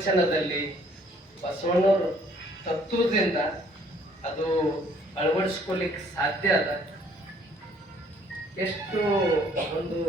ನಿರ್ವಚನದಲ್ಲಿ ಬಸವಣ್ಣವರು ತತ್ವದಿಂದ ಅದು ಅಳವಡಿಸ್ಕೊಲಿಕ್ಕೆ ಸಾಧ್ಯ ಅದ ಎಷ್ಟು ಒಂದು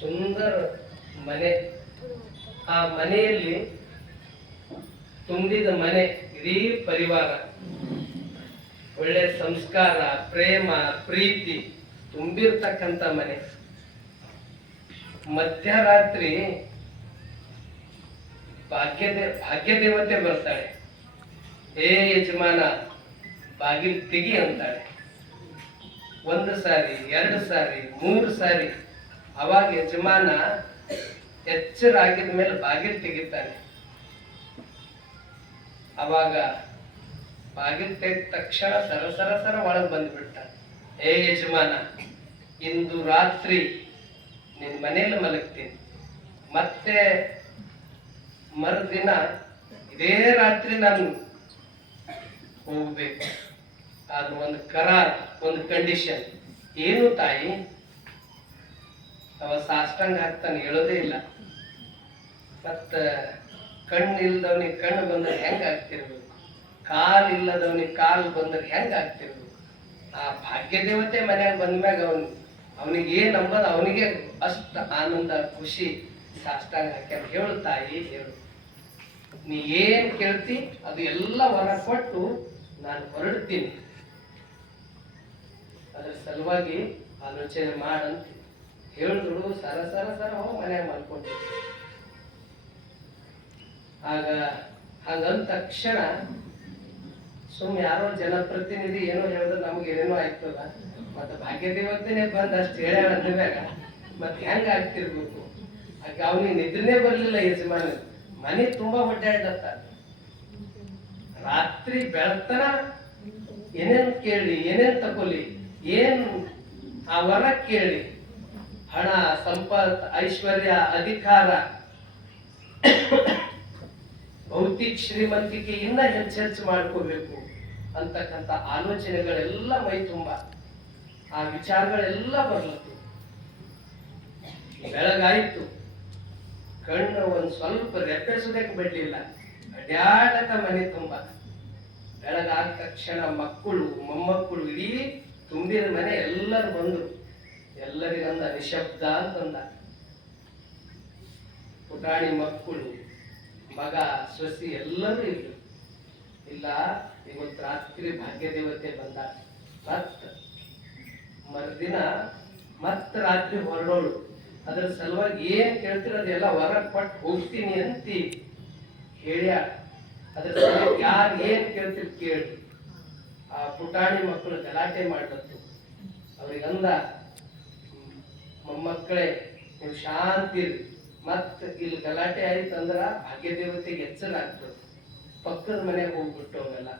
ಸುಂದರ ಮನೆ. ಆ ಮನೆಯಲ್ಲಿ ತುಂಬಿದ ಮನೆ, ಇಡೀ ಪರಿವಾರ. ಒಳ್ಳೆ ಸಂಸ್ಕಾರ, ಪ್ರೇಮ, ಪ್ರೀತಿ ತುಂಬಿರ್ತಕ್ಕಂಥ ಮನೆ. ಮಧ್ಯರಾತ್ರಿ ಭಾಗ್ಯದೇ ಭಾಗ್ಯ ದೇವತೆ ಬರ್ತಾಳೆ ಏ ಯಜಮಾನ, ಬಾಗಿಲು ತೆಗಿ ಅಂತಾಳೆ. ಒಂದು ಸಾರಿ, ಎರಡು ಸಾರಿ, ಮೂರು ಸಾರಿ, ಅವಾಗ ಯಜಮಾನ ಎಚ್ಚರ ಆಗಿದ ಮೇಲೆ ಬಾಗಿಲು ತೆಗಿತಾನೆ. ಅವಾಗ ಬಾಗಿಲು ತೆಗೆದ ತಕ್ಷಣ ಸರ ಸರ ಸರ ಒಳಗೆ ಬಂದ್ಬಿಡ್ತಾನೆ ಏ ಯಜಮಾನ, ಇಂದು ರಾತ್ರಿ ನಿನ್ ಮನೇಲಿ ಮಲಗ್ತೀನಿ. ಮತ್ತೆ ಮರುದಿನ ಇದೇ ರಾತ್ರಿ ನಾನು ಹೋಗ್ಬೇಕು. ಅದು ಒಂದು ಕರಾರ್, ಒಂದು ಕಂಡೀಷನ್ ಏನು ತಾಯಿ? ಅವ ಸಾಷ್ಟಾಂಗ ಹಾಕ್ತಾನೆ, ಹೇಳೋದೇ ಇಲ್ಲ. ಮತ್ತ ಕಣ್ಣು ಇಲ್ದವನಿಗೆ ಕಣ್ಣು ಬಂದ್ರೆ ಹೆಂಗ ಆಗ್ತಿರ್ಬೇಕು? ಕಾಲ್ ಇಲ್ಲದವನಿಗೆ ಕಾಲು ಬಂದ್ರೆ ಹೆಂಗ ಆಗ್ತಿರ್ಬೇಕು? ಆ ಭಾಗ್ಯ ದೇವತೆ ಮನ್ಯಾಗ ಬಂದ್ಮ್ಯಾಗ ಅವನು, ಅವನಿಗೆ ಏನ್ ನಂಬದ್ ಅವನಿಗೆ ಅಷ್ಟ ಆನಂದ, ಖುಷಿ ಸಾಷ್ಟಾಂಗ ಹಾಕ್ಯಾನ. ಹೇಳು ತಾಯಿ, ಹೇಳು. ನೀ ಏನ್ ಕೇಳ್ತಿ, ಅದು ಎಲ್ಲ ವರ ಕೊಟ್ಟು ನಾನು ಹೊರಡ್ತೀನಿ. ಅದ್ರ ಸಲುವಾಗಿ ಆಲೋಚನೆ ಮಾಡಂತ. ಹೇಳಿದ್ರು, ಸರ ಸರ ಸರ ಹೋಗಿ ಮನ್ಯಾಗ ಮಾಡ್ಕೊಂಡು ಆಗ ಹಾಗಂದ ತಕ್ಷಣ ಸುಮ್ ಯಾರೋ ಜನಪ್ರತಿನಿಧಿ ಏನೋ ಹೇಳಿದ್ರೆ, ನಮ್ಗೆ ಏನೇನೋ ಆಯ್ತದ ಮತ್ತೆ ಭಾಗ್ಯ ಬಂದ ಅಷ್ಟು ಹೇಳ್ಯಾಳ ಅಂದ್ಮ್ಯಾಗ ಮತ್ತೆ ಹೆಂಗ ಆಗ್ತಿರ್ಬೇಕು? ಆಗ ಅವನಿಗೆ ನಿದ್ರೆನೇ ಬರ್ಲಿಲ್ಲ ಯಜಮಾನ ಮನೆ ತುಂಬಾ ಒಡ್ಡಾಡ್ಲತ್ತ ರಾತ್ರಿ ಬೆಳತನ ಏನೇನ್ ಕೇಳಿ, ಏನೇನ್ ತಗೊಲಿ ಏನ್ ಆ ವರ ಕೇಳಿ, ಹಣ, ಸಂಪತ್, ಐಶ್ವರ್ಯ, ಅಧಿಕಾರ, ಭೌತಿಕ ಶ್ರೀಮಂತಿಕೆ ಇನ್ನ ಹೆಚ್ಚು ಹೆಚ್ಚು ಮಾಡ್ಕೋಬೇಕು ಅಂತಕ್ಕಂಥ ಆಲೋಚನೆಗಳೆಲ್ಲ ಮೈ ತುಂಬ. ಆ ವಿಚಾರಗಳೆಲ್ಲ ಬರ್ಲತ್ತು. ಬೆಳಗಾಯ್ತು. ಕಣ್ಣು ಒಂದು ಸ್ವಲ್ಪ ರೆಪ್ಪಿಸೋದಕ್ಕೆ ಬಿಡ್ಲಿಲ್ಲ. ಅಡ್ಯಾಡಕ ಮನೆ ತುಂಬ. ಬೆಳಗಾದ ತಕ್ಷಣ ಮಕ್ಕಳು, ಮೊಮ್ಮಕ್ಕಳು ಇಡೀ ತುಂಬಿದ ಮನೆ ಎಲ್ಲರೂ ಬಂದ್ರು. ಎಲ್ಲರಿಗಂದ ನಿಶಬ್ದ ಅಂತಂದ. ಪುಟಾಣಿ ಮಕ್ಕಳು, ಮಗ, ಸೊಸಿ ಎಲ್ಲರೂ ಇದ್ರು. ಇಲ್ಲ, ಇವತ್ತು ರಾತ್ರಿ ಭಾಗ್ಯದೇವತೆ ಬಂದ. ಮತ್ತ ಮರುದಿನ ಮತ್ತ ರಾತ್ರಿ ಹೊರಡೋಳು. ಅದ್ರ ಸಲುವಾಗಿ ಏನ್ ಕೇಳ್ತೀರ ಅದೆಲ್ಲ ಹೊರಗೆ ಪಟ್ಟು ಹೋಗ್ತೀನಿ ಅಂತಿ. ಹೇಳ್ಯ. ಅದ್ರ ಸಲುವಾಗಿ ಯಾರು ಏನ್ ಕೇಳ್ತಿರ್ ಕೇಳಿ ಆ ಪುಟಾಣಿ ಮಕ್ಕಳು ಗಲಾಟೆ ಮಾಡ್ಲತ್ತು. ಅವ್ರಿಗಂದ, ಮೊಮ್ಮಕ್ಕಳೇ, ನೀವು ಶಾಂತಿ ಇರಿ ಮತ್ ಇಲ್ಲಿ ಗಲಾಟೆ ಆಯ್ತಂದ್ರ ಭಾಗ್ಯ ದೇವತೆಗೆ ಎಚ್ಚರ ಪಕ್ಕದ ಮನೆಗೆ ಹೋಗ್ಬಿಟ್ಟು ಅವೆಲ್ಲ.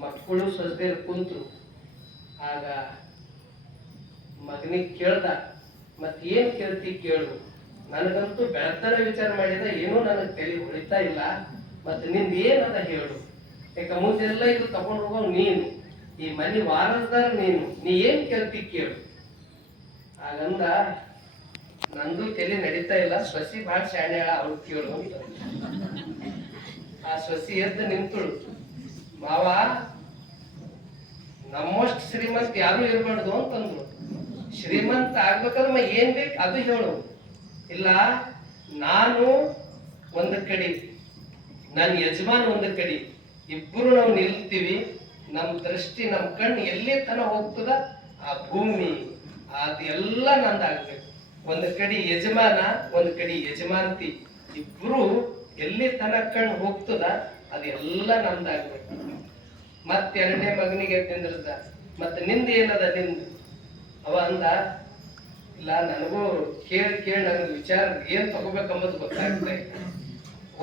ಮಕ್ಕಳು ಸೊಸೆರು ಕುಂತರು. ಆಗ ಮಗನಿಗೆ ಕೇಳ್ದ ಮತ್ ಏನ್ ಕೇಳ್ತಿ ಕೇಳು. ನನಗಂತೂ ಬೆಳತನ ವಿಚಾರ ಮಾಡಿದ ಏನೂ ನನಗ್ ತಲೆ ಹೊಳಿತಾ ಇಲ್ಲ. ಮತ್ತೆ ನಿಂದ ಏನದ ಹೇಳು. ಯಾಕ ಮುಂದೆಲ್ಲ ಇದು ತಗೊಂಡು ಹೋಗೋ ನೀನು. ಈ ಮನೆ ವಾರಸ್ದಾರ ನೀನು. ನೀ ಏನ್ ಕೇಳ್ತಿ ಕೇಳು. ಹಾಗಂದ ನಂದು ತಲೆ ನಡೀತಾ ಇಲ್ಲ. ಸಸಿ ಭಾಳ ಶಾಣೆ ಅವ್ರು ಕೇಳು ಅಂತ. ಆ ಸಸಿ ಎದ್ದು ನಿಂತುಳು. ಮಾವ, ನಮ್ಮಷ್ಟು ಶ್ರೀಮಂತ ಯಾರು ಇರಬಾರ್ದು ಅಂತಂದ್ರು ಶ್ರೀಮಂತ ಆಗ್ಬೇಕಾದ್ರೆ ಮ ಏನ್ ಬೇಕು ಅದು ಹೇಳು. ಇಲ್ಲ, ನಾನು ಒಂದು ಕಡೆ, ನನ್ನ ಯಜಮಾನ್ ಒಂದು ಕಡೆ ಇಬ್ಬರು ನಾವು ನಿಲ್ತೀವಿ, ನಮ್ಮ ದೃಷ್ಟಿ, ನಮ್ಮ ಕಣ್ಣು ಎಲ್ಲಿ ತನ ಹೋಗ್ತದ, ಆ ಭೂಮಿ ಅದೆಲ್ಲ ನಂದಾಗ್ಬೇಕು. ಒಂದು ಕಡೆ ಯಜಮಾನ, ಒಂದು ಕಡೆ ಯಜಮಾನತಿ, ಇಬ್ರು ಎಲ್ಲಿ ತನ ಕಣ್ಣು ಹೋಗ್ತದ ಅದೆಲ್ಲ ನಂದಾಗ್ಬೇಕು. ಮತ್ತೆ ಎರಡನೇ ಮಗನಿಗೆ ನಿಂದ್ರದ ಮತ್ತೆ ನಿಂದ ಏನದ ನಿಂದ? ಅವ ಅಂದ, ಇಲ್ಲ, ನನಗೂ ಕೇಳಿ ಕೇಳಿ ನನಗೆ ವಿಚಾರ ಏನ್ ತಗೋಬೇಕಂಬುದು ಗೊತ್ತಾಗ್ತಾ ಇಲ್ಲ.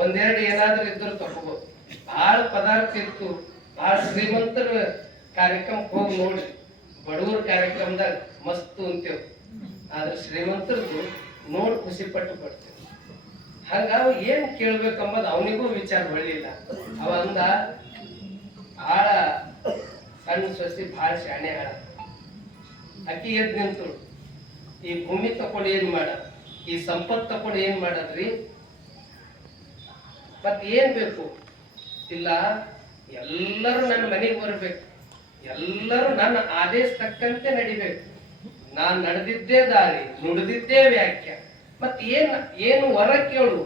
ಒಂದೆರಡು ಏನಾದ್ರೂ ಇದ್ರು ತಗೋಬೋದು ಬಹಳ ಪದಾರ್ಥ ಇತ್ತು. ಬಹಳ ಶ್ರೀಮಂತರ ಕಾರ್ಯಕ್ರಮಕ್ಕೆ ಹೋಗಿ ನೋಡಿ ಬಡವರ ಕಾರ್ಯಕ್ರಮದಾಗ ಮಸ್ತು ಅಂತೇವ್. ಆದ್ರೆ ಶ್ರೀಮಂತರದು ನೋಡಿ ಖುಷಿ ಪಟ್ಟು ಪಡ್ತೇವೆ ಹಂಗ ಅವ ಏನ್ ಕೇಳ್ಬೇಕಂಬುದು ಅವನಿಗೂ ವಿಚಾರ ಹೊಳ್ಳಿಲ್ಲ ಅವ ಅಂದ ಭಾಳ ಸಣ್ಣ ಸಸಿ ಭಾಳ ಶಾಣೆ ಹಾಳ ಅಕ್ಕಿ ಎದ್ದು ನಿಂತರು ಈ ಭೂಮಿ ತಕೊಂಡು ಏನ್ ಮಾಡ, ಈ ಸಂಪತ್ತು ತಕೊಂಡು ಏನ್ ಮಾಡದ್ರಿ? ಮತ್ ಏನ್ ಬೇಕು? ಇಲ್ಲ, ಎಲ್ಲರೂ ನನ್ನ ಮನೆಗೆ ಬರ್ಬೇಕು. ಎಲ್ಲರೂ ನನ್ನ ಆದೇಶ ತಕ್ಕಂತೆ ನಡಿಬೇಕು. ನಾನ್ ನಡೆದಿದ್ದೇ ದಾರಿ, ನುಡಿದಿದ್ದೇ ವ್ಯಾಖ್ಯ. ಮತ್ ಏನ್, ಏನು ವರ ಕೇಳು?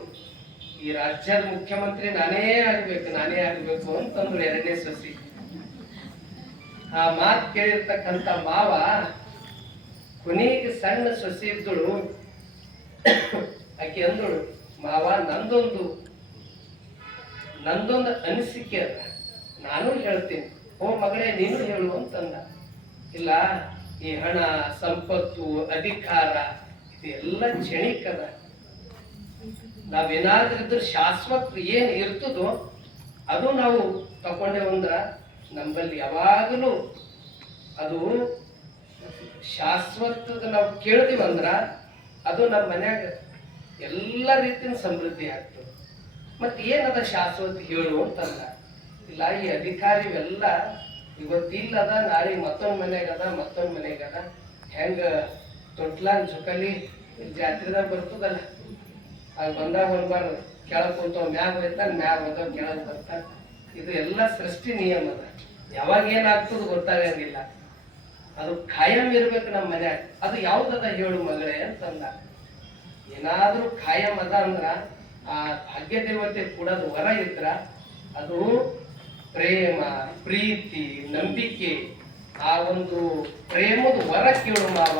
ಈ ರಾಜ್ಯದ ಮುಖ್ಯಮಂತ್ರಿ ನಾನೇ ಆಗ್ಬೇಕು ನಾನೇ ಆಗ್ಬೇಕು ಅಂತಂದ್ರು ಎರಡನೇ ಸಸಿ. ಆ ಮಾತು ಕೇಳಿರ್ತಕ್ಕಂಥ ಮಾವ ಕೊನೆಗೆ ಸಣ್ಣ ಸೊಸೆ ಇದ್ದಳು. ಆಕೆ ಅಂದಳು, ಮಾವ, ನಂದೊಂದು ನಂದೊಂದು ಅನಿಸಿಕೆ ಅದ. ನಾನು ಹೇಳ್ತೀನಿ. ಓ ಮಗಳೇ, ನೀನು ಹೇಳು ಅಂತಂದ. ಇಲ್ಲ, ಈ ಹಣ, ಸಂಪತ್ತು, ಅಧಿಕಾರ, ಇದೆಲ್ಲ ಕ್ಷಣಿಕದ. ನಾವೇನಾದ್ರೂ ಶಾಶ್ವತ ಏನು ಇರ್ತದೋ, ಅದು ನಾವು ತಗೊಂಡೇವಂದ್ರ ನಮ್ಮಲ್ಲಿ ಯಾವಾಗಲೂ ಅದು ಶಾಶ್ವತದ ನಾವು ಕೇಳ್ತೀವಂದ್ರ ಅದು ನಮ್ಮ ಮನ್ಯಾಗ ಎಲ್ಲ ರೀತಿಯ ಸಮೃದ್ಧಿ ಆಗ್ತದೆ. ಮತ್ತೆ ಏನದ ಶಾಶ್ವತ ಹೇಳು ಅಂತಂದ. ಇಲ್ಲ, ಈ ಅಧಿಕಾರಿ ಇವೆಲ್ಲ ಇವತ್ತಿಲ್ಲದ, ನಾಳೆ ಮತ್ತೊಂದ್ ಮನೆಗದ ಮತ್ತೊಂದ್ ಮನ್ಯಾಗ ಅದ. ಹೆಂಗ ತೊಟ್ಲಾನ್ ಜೊಕಲಿ ಜಾತ್ರೆದಾಗ ಬರ್ತದಲ್ಲ ಅಲ್ಲಿ ಬಂದಾಗ ಒಂದ್ಬಾರ ಕೆಳಗ್ ಕೂತವ್, ಮ್ಯಾಗ ಹೋಯ್ತಾನ ಮ್ಯಾಗ ಹೋದವ್, ಕೆಳಗ್ ಬರ್ತಾನ ಇದು ಎಲ್ಲ ಸೃಷ್ಟಿ ನಿಯಮ ಅದ. ಯಾವಾಗ ಏನಾಗ್ತದ ಗೊತ್ತಾಗಂಗಿಲ್ಲ. ಅದು ಖಾಯಂ ಇರ್ಬೇಕು ನಮ್ಮ ಮನ್ಯಾಗ. ಅದು ಯಾವ್ದದ ಹೇಳು ಮಗಳೇ ಅಂತಂದ. ಏನಾದ್ರೂ ಖಾಯಂ ಅದ ಅಂದ್ರ ಆ ಭಾಗ್ಯ ದೇವತೆ ಕೊಡೋದು ವರ ಇದ್ರ, ಅದು ಪ್ರೇಮ, ಪ್ರೀತಿ, ನಂಬಿಕೆ, ಆ ಒಂದು ಪ್ರೇಮದ ವರ ಕೇಳು ಮಾವ.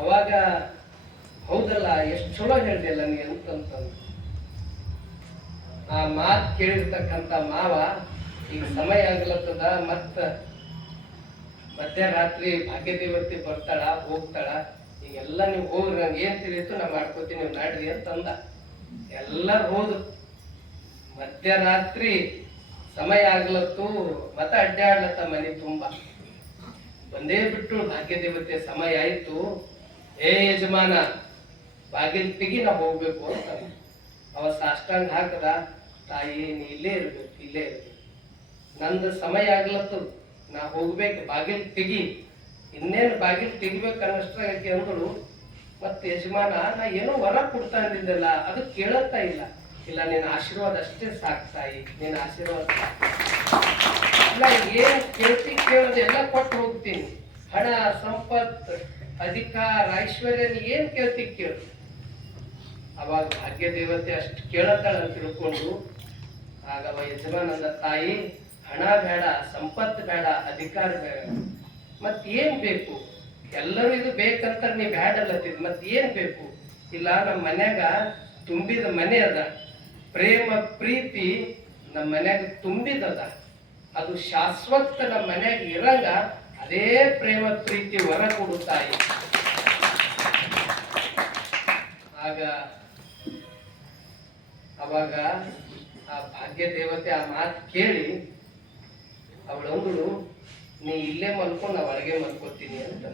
ಅವಾಗ ಹೌದಲ್ಲ, ಎಷ್ಟು ಚಲೋ ಹೇಳ್ದಲ್ಲ ನೀ ಅಂತಂತಂದು. ಆ ಮಾತು ಕೇಳಿರ್ತಕ್ಕಂಥ ಮಾವ ಈಗ ಸಮಯ ಆಗ್ಲತ್ತದ, ಮತ್ತ ಮಧ್ಯರಾತ್ರಿ ಭಾಗ್ಯ ದೇವತೆ ಬರ್ತಾಳ, ಹೋಗ್ತಾಳ. ಈಗೆಲ್ಲ ನೀವು ಹೋಗ್ರಿ, ನಂಗೆ ಏನ್ ತಿಳಿಯಿತು ನಾ ಮಾಡ್ಕೋತೀನಿ, ನೀವು ನಾಡ್ರಿ ಅಂತಂದ. ಎಲ್ಲ ಹೋದ್ರು ಮಧ್ಯರಾತ್ರಿ ಸಮಯ ಆಗ್ಲತ್ತು, ಮತ ಅಡ್ಡಾಡ್ಲತ್ತ ಮನೆ ತುಂಬಾ. ಬಂದೇ ಬಿಟ್ಟು ಭಾಗ್ಯ ದೇವತೆ ಸಮಯ ಆಯ್ತು. ಏ ಯಜಮಾನ, ಬಾಗಿಲ್ ತೆಗಿ ನಾ ಹೋಗ್ಬೇಕು ಅಂತ. ಅವ ಸಾಷ್ಟಾಂಗ ಹಾಕದ. ತಾಯಿ, ನೀ ಇಲ್ಲೇ ಇರ್ಬೇಕು ಇಲ್ಲೇ ಇರ್ಬೇಕು. ನಂದು ಸಮಯ ಆಗ್ಲತ್ತು ನಾ ಹೋಗ್ಬೇಕು, ಬಾಗಿಲು ತೆಗಿ. ಇನ್ನೇನು ಬಾಗಿಲು ತೆಗಿಬೇಕು ಅನ್ನಷ್ಟ್ರಾಗಿ ಅಂದಳು. ಮತ್ತೆ ಯಜಮಾನ, ನಾ ಏನೋ ವರ ಕೊಡ್ತಾ ಅಂದಿದ್ದಲ್ಲ ಅದು ಕೇಳತ್ತಾ ಇಲ್ಲ. ಇಲ್ಲ ನಿನ್ನ ಆಶೀರ್ವಾದ ಅಷ್ಟೇ ಸಾಕು ತಾಯಿ ನಿನ್ನ ಆಶೀರ್ವಾದ. ಇಲ್ಲ, ಏನು ಕೇಳ್ತಿ ಕೇಳೋದು ಎಲ್ಲ ಕೊಟ್ಟು ಹೋಗ್ತೀನಿ. ಹಣ, ಸಂಪತ್ತು, ಅಧಿಕಾರ, ಐಶ್ವರ್ಯ ಏನು ಕೇಳ್ತಿ ಕೇಳು. ಅವಾಗ ಭಾಗ್ಯ ದೇವತೆ ಅಷ್ಟು ಕೇಳತ್ತಾಳ ತಿಳ್ಕೊಂಡು ಆಗ ಯಜಮಾನಂದ ತಾಯಿ, ಹಣ ಬೇಡ, ಸಂಪತ್ತು ಬೇಡ, ಅಧಿಕಾರ ಬೇಡ. ಮತ್ ಏನ್ ಬೇಕು? ಎಲ್ಲರೂ ಇದು ಬೇಕಂತ ನೀ ಬೇಡ ಅಲ್ಲತ್ತಿದ್ ಮತ್ ಏನ್ ಬೇಕು? ಇಲ್ಲ ನಮ್ಮ ಮನ್ಯಾಗ ತುಂಬಿದ ಮನೆ ಅದ. ಪ್ರೇಮ, ಪ್ರೀತಿ ನಮ್ಮ ಮನ್ಯಾಗ ತುಂಬಿದದ. ಅದು ಶಾಶ್ವತ ನಮ್ಮ ಮನ್ಯಾಗ ಇರಂಗ ಅದೇ ಪ್ರೇಮ, ಪ್ರೀತಿ ಹೊರ ಕೊಡುತ್ತಾಯಿ ತಾಯಿ. ಆಗ ಅವಾಗ ಆ ಭಾಗ್ಯ ದೇವತೆ ಆ ಮಾತು ಕೇಳಿ ಅವಳಂದಳು ನೀ ಇಲ್ಲೇ ಮಲ್ಕೊಂಡು ನಾವು ಹೊರಗೆ ಮಲ್ಕೊತೀನಿ ಅಂತ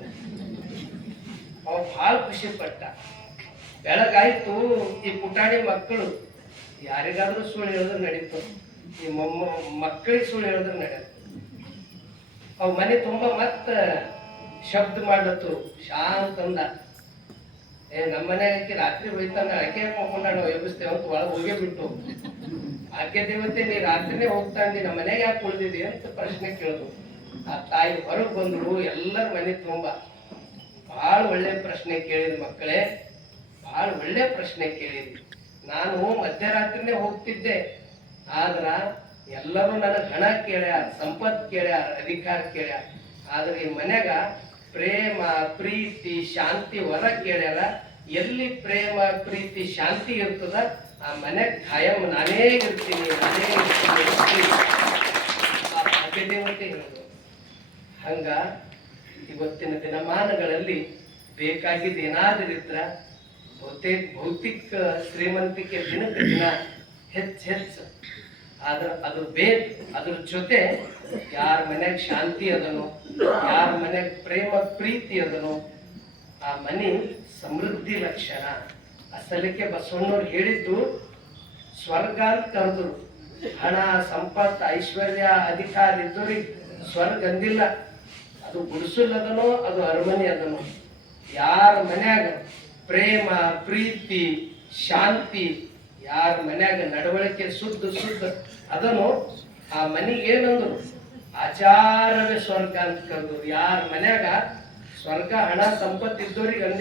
ಅವ ಭಾಳ ಖುಷಿ ಪಟ್ಟ. ಬೆಳಗಾಯ್ತು, ಈ ಪುಟಾಣಿ ಮಕ್ಕಳು, ಯಾರಿಗಾದ್ರೂ ಸುಳ್ಳು ಹೇಳಿದ್ರೆ ನಡೀತು. ಈ ಮೊಮ್ಮ, ಮಕ್ಕಳಿಗೆ ಸುಳ್ಳು ಹೇಳಿದ್ರೆ ನಡೆಯುತ್ತೆ ಅವ್ ಮನೆ ತುಂಬಾ ಮತ್ತ ಶಬ್ದ ಮಾಡತ್ತು ಶಾಂತ ಅಂದ. ಏ ನಮ್ಮ ಮನೆಗೆ ರಾತ್ರಿ ಹೋಯ್ತಾನ ಮಕ್ಕೊಂಡ ನಾವು ಎಬ್ಬಿಸ್ತೇವೆ ಅಂತ ಒಳಗೆ ಹೋಗೇ ಬಿಟ್ಟು. ಆಕೆ ದೇವತೆ, ನೀ ರಾತ್ರಿನೇ ಹೋಗ್ತಾ ಅಂದಿ ನಮ್ಮ ಮನೆಗೆ ಯಾಕೆ ಉಳಿದಿದೆ ಅಂತ ಪ್ರಶ್ನೆ ಕೇಳಿದ್ರು ಆ ತಾಯಿ ಹೊರಗೆ ಬಂದ್ರು ಎಲ್ಲರ ಮನೆ ತುಂಬ. ಬಹಳ ಒಳ್ಳೆ ಪ್ರಶ್ನೆ ಕೇಳಿದ ಮಕ್ಕಳೇ ಬಹಳ ಒಳ್ಳೆ ಪ್ರಶ್ನೆ ಕೇಳಿದ್ವಿ ನಾನು ಮಧ್ಯರಾತ್ರಿನೇ ಹೋಗ್ತಿದ್ದೆ, ಆದ್ರ ಎಲ್ಲರೂ ನನಗೆ ಹಣ ಕೇಳ್ಯಾರ, ಸಂಪತ್ ಕೇಳ್ಯಾರ, ಅಧಿಕಾರ ಕೇಳ್ಯಾರ. ಆದ್ರೆ ಈ ಮನ್ಯಾಗ ಪ್ರೇಮ, ಪ್ರೀತಿ, ಶಾಂತಿ ವರ ಕೇಳ್ಯಾರ. ಎಲ್ಲಿ ಪ್ರೇಮ, ಪ್ರೀತಿ, ಶಾಂತಿ ಇರ್ತದ, ಆ ಮನೆ ಖಾಯಂ ನಾನೇ ಇರ್ತೀನಿ ನಾನೇ ಇರ್ತೀನಿ. ಹಂಗ ಇವತ್ತಿನ ದಿನಮಾನಗಳಲ್ಲಿ ಬೇಕಾಗಿದ್ದು ಏನಾದರೂ ಇದ್ರ ಬಹುತೇಕ ಭೌತಿಕ ಶ್ರೀಮಂತಿಕೆ ದಿನಕ್ಕೆ ದಿನ ಹೆಚ್ಚು ಹೆಚ್ಚು. ಆದ್ರ ಅದು ಬೇ ಅದ್ರ ಜೊತೆ ಯಾರ ಮನ್ಯಾಗ ಶಾಂತಿ ಅದನೋ, ಯಾರ ಮನ್ಯಾಗ ಪ್ರೇಮ, ಪ್ರೀತಿ ಅದನೋ, ಆ ಮನೆ ಸಮೃದ್ಧಿ ಲಕ್ಷಣ. ಅಸಲಿಗೆ ಬಸವಣ್ಣವ್ರು ಹೇಳಿದ್ದು ಸ್ವರ್ಗ ಅಂತ ಕರೆದ್ರು. ಹಣ ಸಂಪತ್ತು ಐಶ್ವರ್ಯ, ಅಧಿಕಾರ ಇದ್ದವ್ರಿಗೆ ಸ್ವರ್ಗ ಅಂದಿಲ್ಲ. ಅದು ಗುಡಿಸಲ್ ಅದನೋ ಅದು ಅರಮನೆ ಅದನೋ ಯಾರ ಮನ್ಯಾಗ ಪ್ರೇಮ, ಪ್ರೀತಿ, ಶಾಂತಿ, ಯಾರ ಮನ್ಯಾಗ ನಡವಳಿಕೆ ಶುದ್ಧ ಶುದ್ಧ ಅದನ್ನು ಆ ಮನೆಗೆ ಏನಂದ್ರು ಆಚಾರವೇ ಸ್ವರ್ಗ ಅಂತ ಕರೆದ್ರು. ಯಾರ ಮನ್ಯಾಗ ಸ್ವರ್ಗ, ಹಣ ಸಂಪತ್ತು ಅಂದಿಲ್ಲ. ಅಂದೇ